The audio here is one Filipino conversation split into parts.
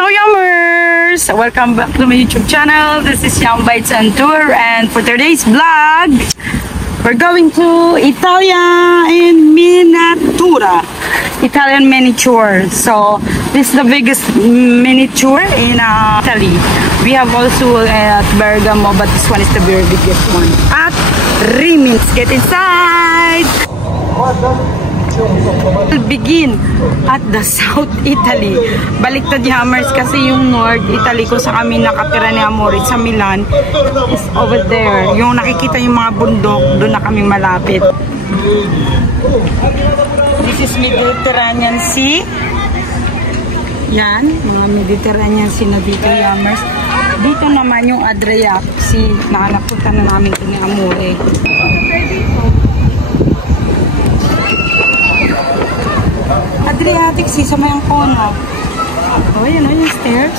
Hello Yummers! Welcome back to my YouTube channel. This is Yum Bites and Tour, and for today's vlog, we're going to Italia in Miniatura. Italian miniature. So this is the biggest miniature in Italy. We have also at Bergamo, but this one is the very biggest one. At Rimini. Let's get inside! We'll begin at the South Italy. Baliktad Yummers kasi yung North Italy kung sa kami nakatira ni Amore sa Milan is over there. Yung nakikita yung mga bundok, doon na kami malapit. This is Mediterranean Sea. Yan, mga Mediterranean Sea na dito Yummers. Dito naman yung Adriatic Sea na napunta na namin ito ni Amore. Adriatic Sea sa may Ancona. Oh, yan o yung stairs.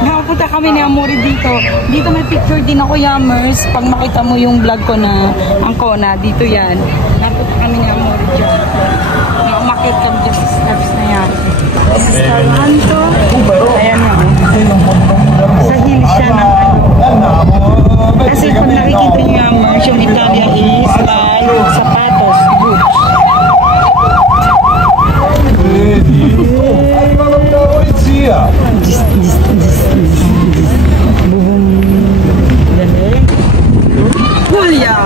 Nakapunta kami ni Amore dito. Dito may picture din ako Yummers. Pag makita mo yung vlog ko na Ancona, dito yan. Nakapunta kami ni Amore dyan. Umakit kami dyan sa steps na yan. This is Taranto. Ayan o. Sa hill siya na. Kasi pag nakikita niyo Yummers, yung Italia is like sapatos, boots. Puglia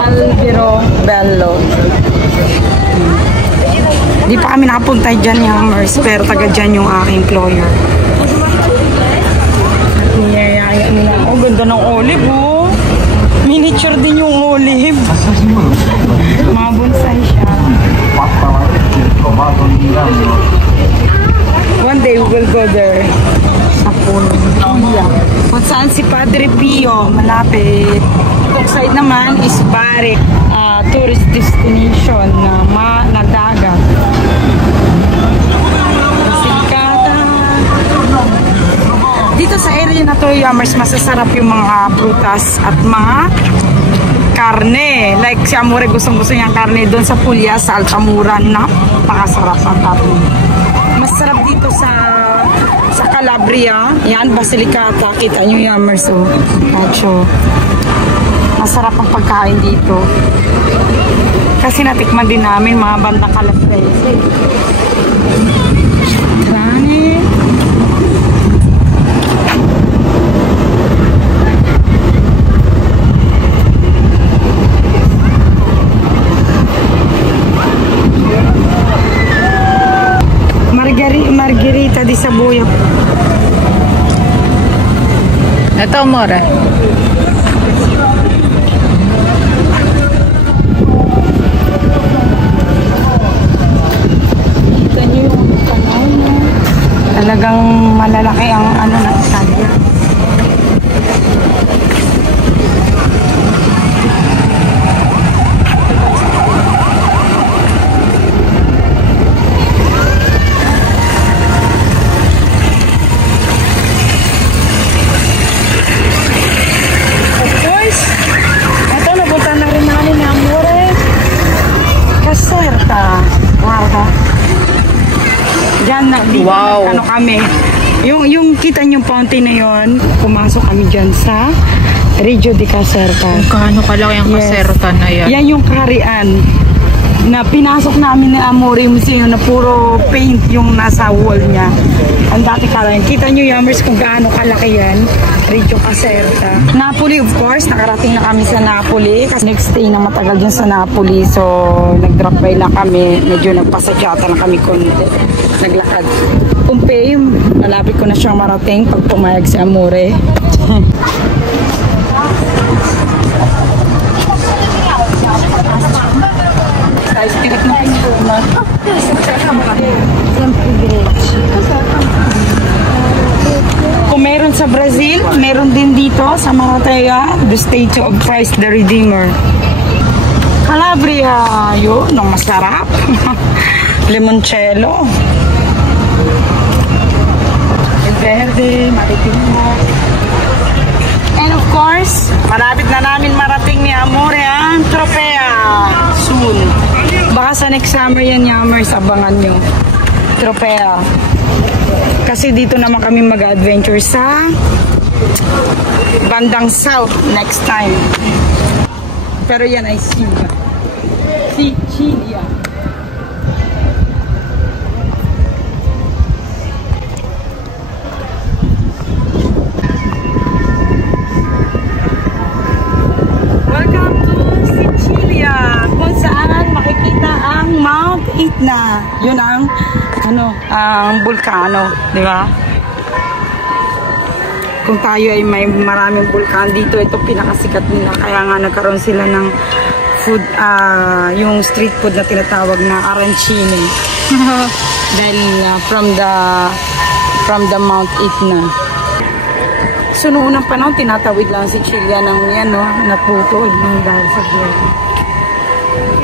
Albero Bello. Di pa kami nakapunta dyan Yummers, pero taga dyan yung aking employer. Niyayaya nila. Oh, ganda ng olive oh. Miniature din yung olive. Mga bonsai siya. One day we will go there. Sa Puglia. Kung saan si Padre Pio, malapit. Itong side naman is Bari, tourist destination na dagat. Dito sa area na to Yummers, masasarap yung mga prutas at mga karne. Like si Amore gustong-gusto niyang karne doon sa Puglia, sa Altamura, napakasarap ang karne. Masarap dito sa Calabria. Yan, Basilicata. Kita nyo Yummers oh. Macho. Masarap ang pagkain dito. Kasi natikman din namin mga bandang Calabrese. Trane. Margherita di Sabuyo. Ito, Amore. Ito nyo yung kanal na. Talagang malalaki ang ano na Italia. Wow. Ano kami, yung kita nyo fountain na yon, pumasok kami dyan sa Reggio di Caserta. Kano kalaki ang Caserta na yan? Yan yung kaharian na pinasok namin na Amore Museum na puro paint yung nasa wall niya. Ang dati kalaki. Kita nyo Yummers kung gaano kalaki yan. Reggio Caserta. Napoli of course, nakarating na kami sa Napoli. Kasi next stay na matagal dyan sa Napoli. So nag-drop by lang kami. Medyo nagpasadyata na kami konti. Naglakad. Pompei, malapit ko na siyang marating pag pumayag si Amore. Sa spirit na pintura. Kung meron sa Brazil, meron din dito sa Maratea, the Statue of Christ the Redeemer. Calabria, yun, ang masarap. Limoncello. Verde, Maritima. And of course, malapit na namin marating ni Amore ang Tropea soon. Baka sa next summer yan Yummers, abangan nyo. Tropea. Kasi dito naman kami mag-adventure sa bandang south next time. Pero yan ay Sicilia. Welcome to Sicilia, kung saan makikita ang Mount Etna. Yun ang ang vulkano, di ba? Kung tayo ay may maraming vulkan dito, ito pinakasikat nila. Kaya nga nagkaroon sila ng food, yung street food na tinatawag na arancini. Dahil from the Mount Etna. So noong unang panahon, tinatawid lang si Sicilia ng yan, no? Naputol ng dahil sa guerra.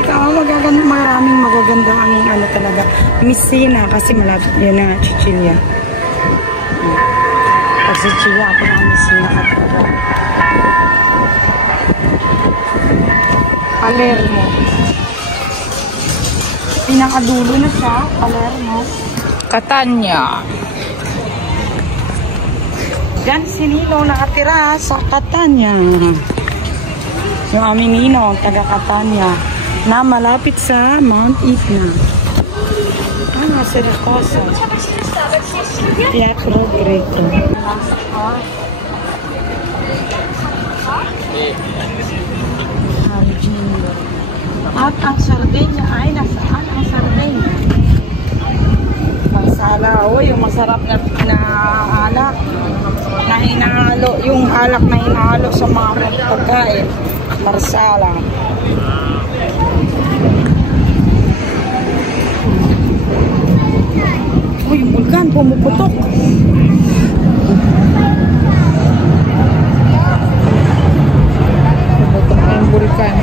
Ito, maraming magaganda ang talaga. Messina, kasi malapit yan na Sicilia. Pag Sicilia, ako na Messina at Palermo. Pinakadulo na siya, Palermo. Catania. Diyan si Nino nakatira sa Catania. Yung aming Nino, taga Catania, na malapit sa Mount Etna. Sercosa. Teatro Greco. At ang Sardinia ay nasaan ang Sardinia? Marsala, yung masarap na alak na hinahalo, yung alak na hinahalo sa mga pagkain. Marsala. Uy, yung vulkan pumuputok. Pumuputok na yung vulkan.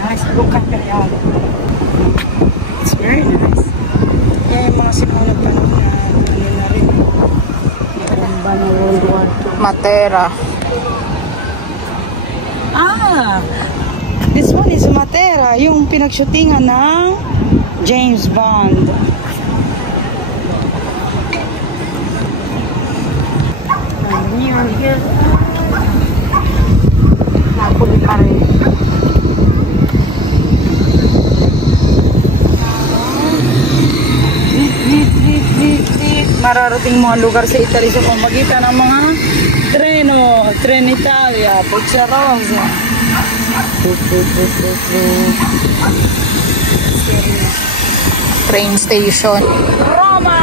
Nice vulkan kaya. It's very nice. Kaya yung mga simunod pa nung na rin. Ba na World War II. Matera. This one is Matera, yung pinagshootingan ng James Bond. Near here. Napuli pa rin. Mararating mga lugar sa Italy sa pamagitan ng mga treno, Trenitalia, Pozzarosa. Train station. Roma!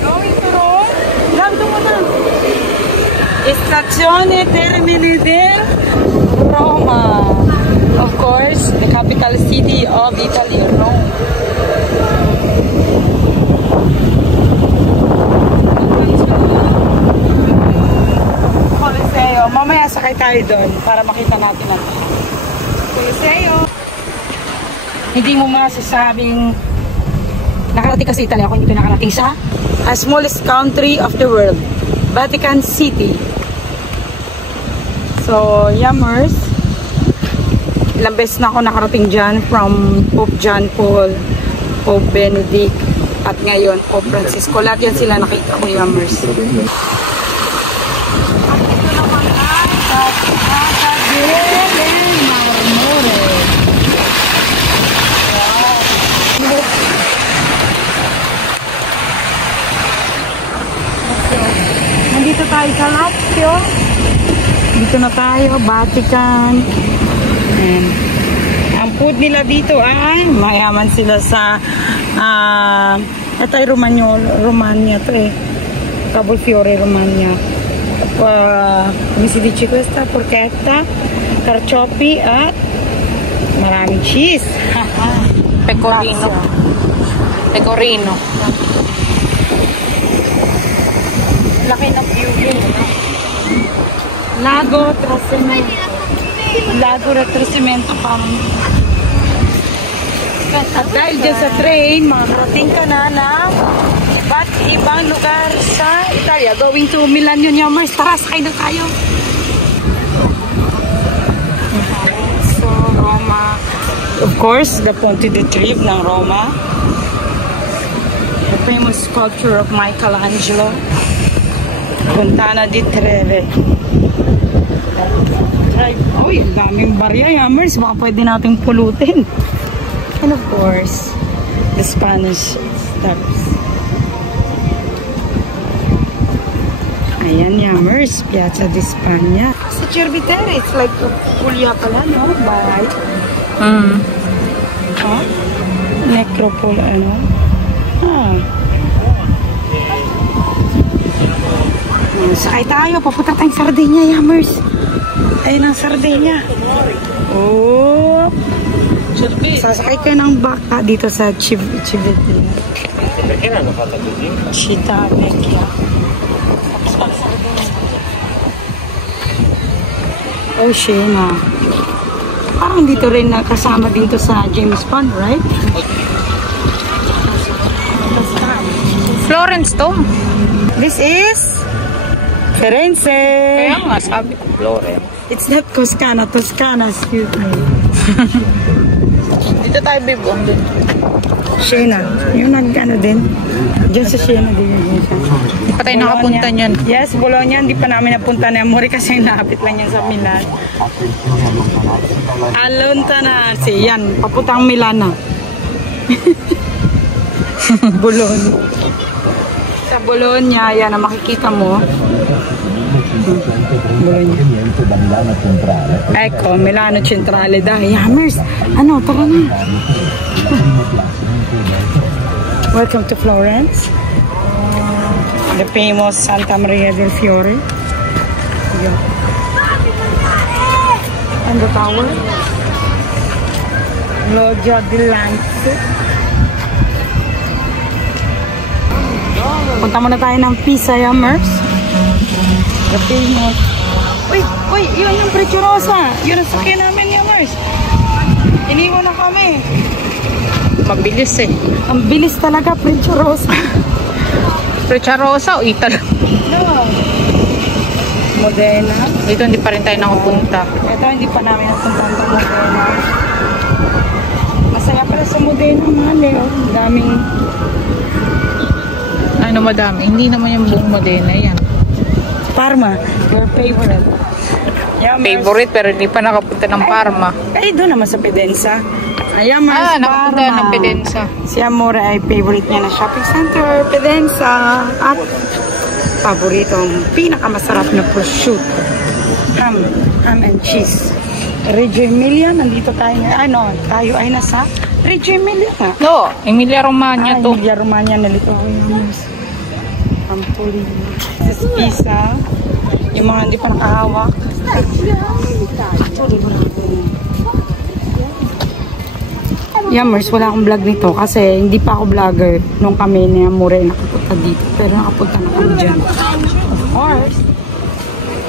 Going to Rome? Ito muna. Stazione Termini del Roma. Of course, the capital city of Italy, Rome. Coliseo. Mamaya sakay tayo doon para makita natin ang Coliseo. Hindi mo masasabing nakarating ka sa Italy. Ako hindi ka nakarating sa smallest country of the world, Vatican City. So, Yummers, ilang beses na ako nakarating dyan from Pope John Paul, Pope Benedict, at ngayon Pope Francisco. Lahat yan sila nakita ko, Yummers. Nandito tayo sa Lazio. Dito na tayo, Vatican. Ayan. Ang food nila dito ay mayaman sila sa ito ay Romagna to eh. Cavolfiore, Romagna. Come si dice questa? Porchetta, carciofi at maraming cheese. Pecorino. Pecorino. Laki ng view yun, no? Lago Trasimento. Lago Trasimento from At dahil dyan sa train, makakarating ka na ng iba't ibang lugar sa Italia. Going to Milan yun, Yummers. Tara, sakay na tayo. So, Roma. Of course, the Ponte di Trevi ng Roma. The famous sculpture of Michelangelo. Fontana di Trevi. Uy, ang daming barya, Yummers. Baka pwede nating pulutin. And of course, the Spanish steps. Ayan, Yummers. Piazza di Spagna. Sa Cervitere, it's like Puglia pala, no? Bye. Huh? Necropole, ano? Sakay tayo. Papunta tayong Sardinia, Yummers. Ayun ang Sardinia. Oh! Sasakay ka ng baka dito sa Civitella. Perché l'hanno fatta così? Città Vecchia. Oh, Siena. Parang dito rin nakasama dito sa James Bond, right? Florence to. This is Firenze. Kaya nga, sabi ko Florence. It's not Toscana. Toscana, excuse me. Dito tayo, babe. Siena. Yung nag-ano din. Diyan sa Siena din yun. Pa tayo nakapunta niyan. Yes, Bologna. Hindi pa namin napunta na Amore kasi napit lang yan sa Milan. Allontanarsi. Yan. Papuntang Milana. Bologna. Sa Bologna, yan ang makikita mo. Ecco, Milano Centrale. Dai, Yummers. Ano, tara na. Welcome to Florence. The famous Santa Maria del Fiore. Yeah. And the tower. Loggia di Lance. Punta muna tayo ng Pisa, Yummers. The famous. Uy, yun yung Preciosa. Yun ang sakyan namin, Yummers. Iniwan na kami. Mabilis eh. Ang bilis talaga, Preciosa. Preciosa o Italo? No. Modena. Dito hindi pa rin tayo nakapunta. Ito, hindi pa namin napunta ang Modena. Masaya pala sa Modena, man eh. Ang daming... Ano madami? Hindi naman yung buong Modena yan. Parma, your favorite. Yeah, Favorite pero hindi pa nakapunta ng Parma. Ay, doon naman sa Pedenza. Ayan, Nakapunta ng Pedenza. Si Amore ay favorite niya na shopping center, Pedenza. At paboritong pinakamasarap na prosciutto. Ham and cheese. Reggio Emilia, nandito tayo. Tayo ay nasa Reggio Emilia nga. No, Emilia Romagna to. Emilia Romagna, nalito ako yung Pampolino. Sa Pisa, yung mga hindi pa nakahawak. Yummers, wala akong vlog nito kasi hindi pa ako vlogger nung kami ni Amore nakapunta dito. Pero nakapunta na kami dyan. Of course.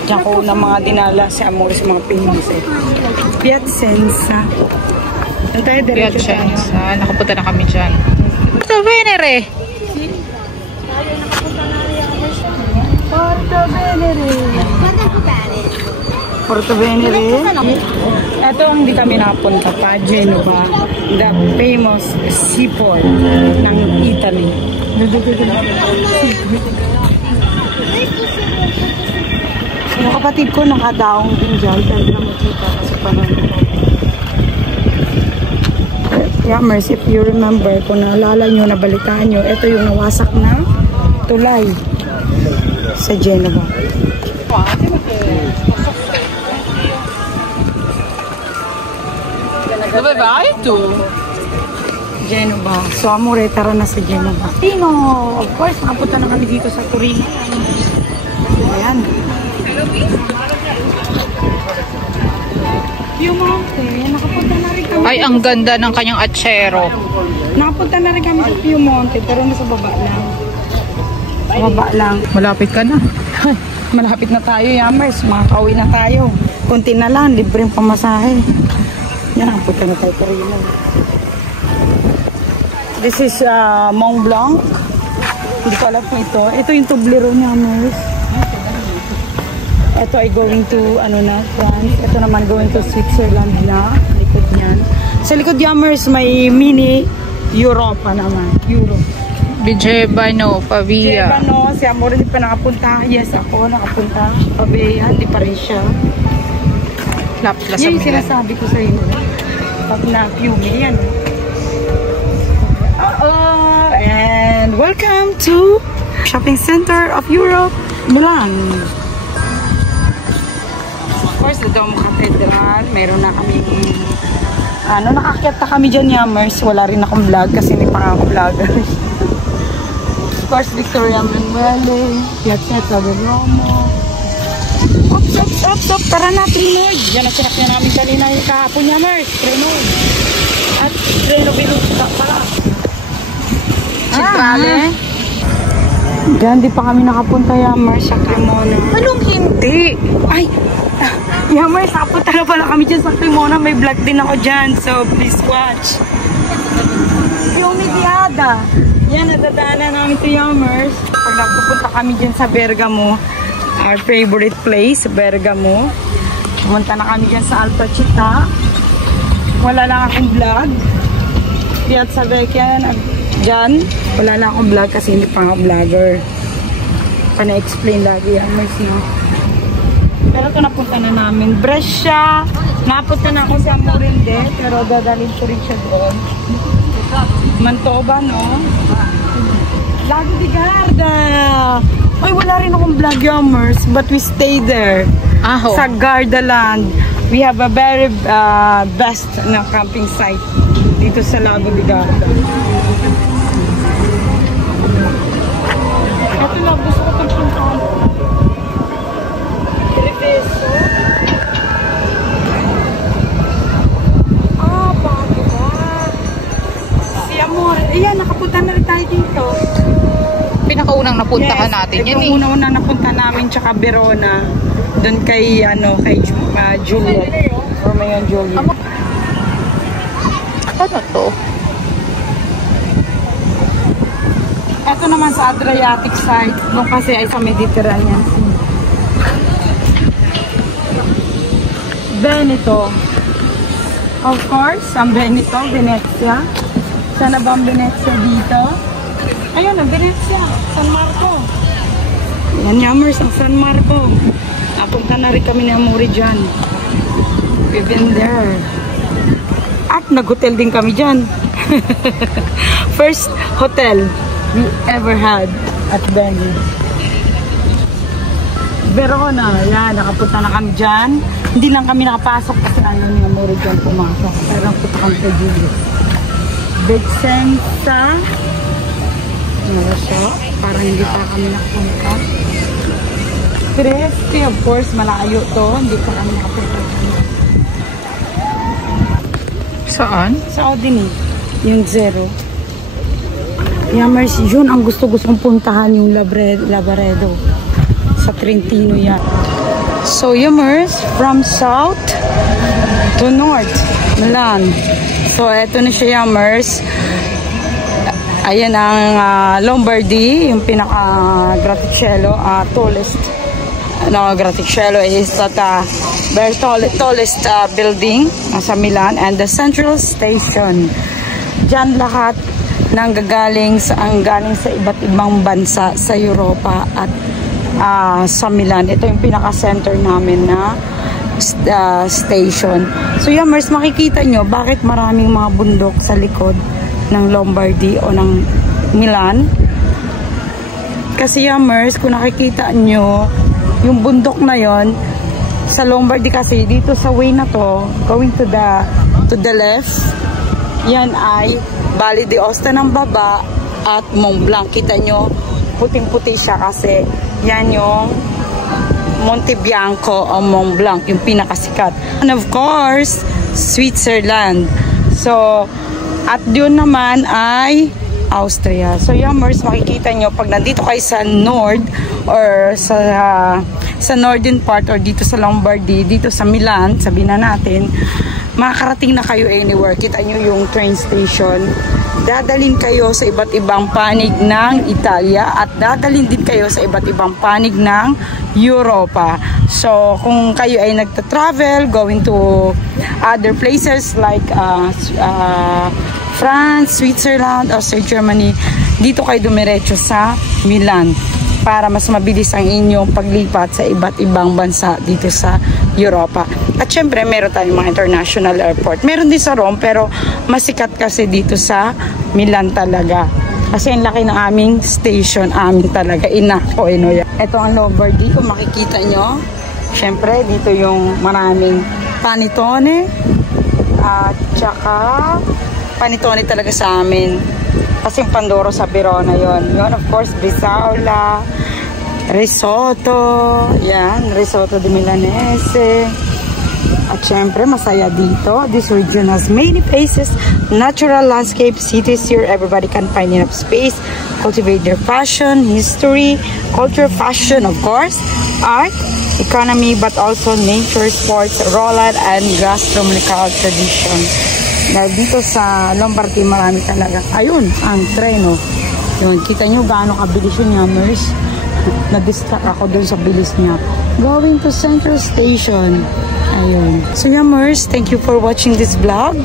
Diyan ko na mga dinala si Amore sa mga famous eh. Piacenza. Doon tayo, diretso tayo. Piacenza. Nakapunta na kami dyan. Ito, Venere. Porto Venere. Ito ang hindi kami nakapunta pa, Genova. The famous seaport ng Italy. Yung kapatid ko nakadaong din dyan. Pero na makita kasi panahon. Yummers, if you remember, kung naalala nyo, nabalitaan nyo, ito yung nawasak na tulay sa Genova. Dove vai tu? Genova. So, Amore, tara na sa Genova. Tino! Of course, nakapunta na kami dito sa Torino. Ayan. Piemonte. Nakapunta na rin kami. Ay, ang ganda ng kanyang atsero. Nakapunta na rin kami sa Piemonte, pero nasa baba lang. Sa baba lang. Malapit ka na. Ay, malapit na tayo, Yummers. Makakauwi na tayo. Kunti na lang, libreng pamasahe. Yan, nakapunta na tayo Torino. This is Mont Blanc. Hindi ko alam po ito. Ito yung Toblerone niya, Mers. Ito ay going to, France. Ito naman going to Switzerland na. Likod niyan. Sa likod niya, Mers, may mini Europa naman. Europe. Bijebano, Pavia. Bijebano, si Amor hindi pa nakapunta. Yes, ako nakapunta. Pavia, hindi pa rin siya. Yan yung sinasabi ko sa inyo. Pag na-fume, yan. And welcome to shopping center of Europe, Milan. Of course, the Dome Cathedral. Meron na kami, nakakyat na kami dyan, Yammers. Wala rin akong vlog kasi hindi pa ako vloggers. Of course, Victoria Emanuele, Piazzetta del Duomo. Up, tara natin, Lord. Yan ang sinakyan namin kanina yung kahapon, Yammers. Treno. At Treno Bilusta pa. Centrale. Diyan, di pa kami nakapunta, Yammers, sa Cremona. Anong hindi? Ay, Yammers, nakapunta na pala kami dyan sa Cremona. May vlog din ako dyan, so please watch. Yung Mediada. Yan, nadadaanan namin to, Yammers. Pag napupunta kami dyan sa Bergamo, our favorite place, Bergamo. Pumunta na kami dyan sa Alta Città. Wala lang akong vlog. Piazza Vecchia, dyan, wala lang akong vlog kasi hindi pa ako vlogger. Pana-explain lagi yan, Mercy. Pero ito napunta na namin. Brescia, napunta na ako sa Morinde, pero dadalhin ko rin siya doon. Mantoba, no? Lago di Garda! Ay, wala rin akong vlog, Yammers, but we stay there. Sa Gardaland. We have a very best na camping site dito sa Lago di Garda. Ito lang, gusto ko itong puntaan. 3 peso. Bago ba? Si Amor. Ayan, nakapunta na rin tayo dito. Pinakaunang napuntahan natin yan eh. Ito unang napunta namin, tsaka Verona. Doon kay, kay Juliet. Romeo and Juliet. Ano to? Ito naman sa Adriatic side. Doon kasi ay sa Mediterranean Sea. Veneto. Of course, ang Veneto, Venezia. Sana ba ang Venezia dito? Ayun, ang Venezia. San Marco. Yan, Yammers, ang San Marco. Napunta na rin kami ni Amore dyan. We've been there. At nag-hotel din kami dyan. First hotel we ever had at Venice. Verona, yan, nakapunta na kami dyan. Hindi lang kami nakapasok kasi ayaw ni Amore dyan pumasok. Pero napunta kami sa Julius. Vicenza. Ano siya? Parang hindi pa kami nakapunta. Trieste, of course, malayo to. Hindi pa kami nakapunta. Saan? Sa Odini. Yung Zero. Yammers, yun ang gusto-gustong puntahan yung Lavaredo. Sa Trentino yan. So, Yammers, from south to north, Milan. So, eto na siya, Yammers. Ayan ang Lombardy, yung pinaka-Graticello, tallest. Graticello is that very tallest building sa Milan, and the Central Station. Diyan lahat nang galing sa iba't ibang bansa sa Europa at sa Milan. Ito yung pinaka-center namin na station. So, Yammers, makikita nyo bakit maraming mga bundok sa likod ng Lombardy o ng Milan. Kasi, Yammers, kung nakikita nyo yung bundok na yon sa Lombardy, kasi dito sa way na to going to the left, yan ay Valle d'Aosta ng baba at Mont Blanc. Kita nyo puting-puti siya kasi yan yung Monte Bianco o Mont Blanc, yung pinakasikat. And of course, Switzerland. So, at yun naman ay Austria. So, Yammers, makikita nyo pag nandito kayo sa north or sa northern part or dito sa Lombardy, dito sa Milan, sabihin na natin, makakarating na kayo anywhere. Kita nyo yung train station. Dadalhin kayo sa iba't ibang panig ng Italia at dadalhin din kayo sa iba't ibang panig ng Europa. So, kung kayo ay nagta-travel, going to other places like France, Switzerland, Austria, Germany, dito kayo dumiretso sa Milan para mas mabilis ang inyong paglipat sa iba't ibang bansa dito sa Europa. At syempre, meron tayong mga international airport. Meron din sa Rome, pero masikat kasi dito sa Milan talaga. Kasi ang laki ng aming station, amin talaga, Inako, Enoia. Ito ang Lombardy, kung makikita nyo. Syempre, dito yung maraming panitone. At saka, panitone talaga sa amin. Kasi yung Pandoro sa Verona yon. Yun, of course, Brisaola, risotto, yan, risotto di Milanese. At syempre, masaya dito. This region has many places, natural landscape, cities here. Everybody can find enough space, cultivate their passion, history, culture, fashion, of course, art, economy, but also nature, sports, rural, and gastronomical tradition. Dahil dito sa Lombardy, marami talaga. Ayun, ang treno. Yun, kita nyo gaano kabilis yun, Yammers. Na-distract ako dun sa bilis niya. Going to Central Station. Ayun. So, Yammers, thank you for watching this vlog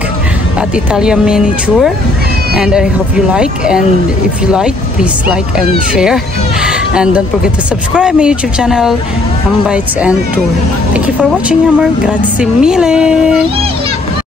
at Italia Mini Tour. And I hope you like. And if you like, please like and share. And don't forget to subscribe my YouTube channel, Bites and Tour. Thank you for watching, Yammer. Grazie mille.